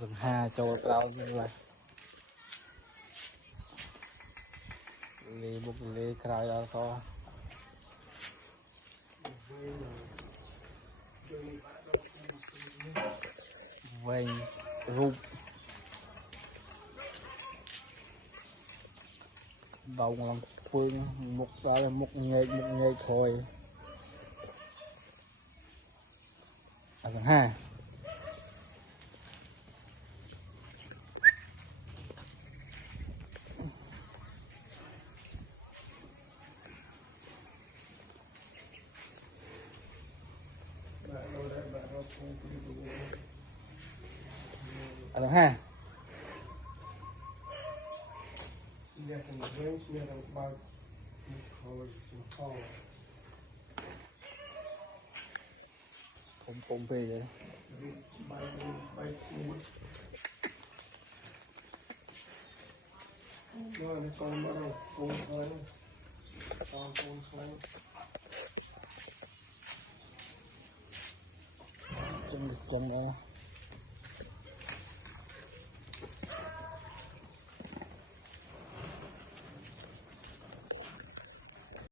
sừng ha cho tao rồi lì bục lì cài ra to vành rụp đồng lòng phương một đó là một nhạy thôi sừng ha sừng ha cũng về vậy trong đó